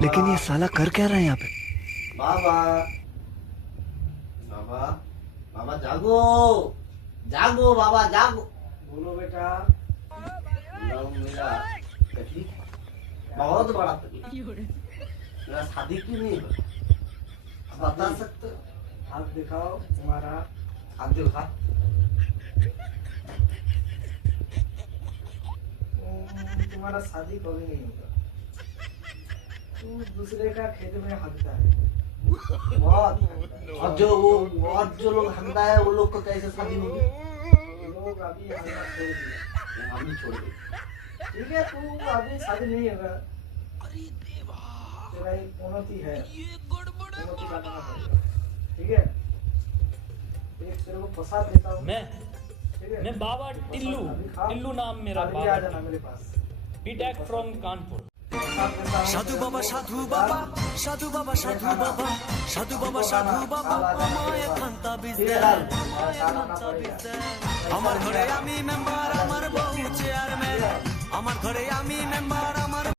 लेकिन ये साला कर क्या रहा है यहाँ पे? बाबा बाबा बाबा जागो जागो बाबा जागो। बोलो बेटा। मेरा तकलीफ बहुत बड़ा तकलीफ। मेरा शादी क्यों नहीं हुआ बता सकते हो? हाथ दिखाओ तुम्हारा। हाथ दिखा। तुम्हारा शादी कभी नहीं होगा। तुम दूसरे का खेत में हकता है। बहुत। और जो लोग हंदा है वो लोग को कैसे शादी होगी? लोग अभी हकना छोड़ दिया। हम ही छोड़ दे। ठीक है तू अभी शादी नहीं होगा। तेरा एक उन्नति है। उन्नति करना पड़ेगा। ठीक है। एक तेरे को फंसा देता हूँ। मैं बाबा टिल्लू। टिल्लू नाम मेरा। अभी आ जाना मेरे पास। B Tech from Kanpur. साधु बाबा साधु बाबा साधु बाबा साधु बाबा साधु बाबा साधु बाबा আমায় খান্তা বিজে আমার ঘরে আমি মেম্বার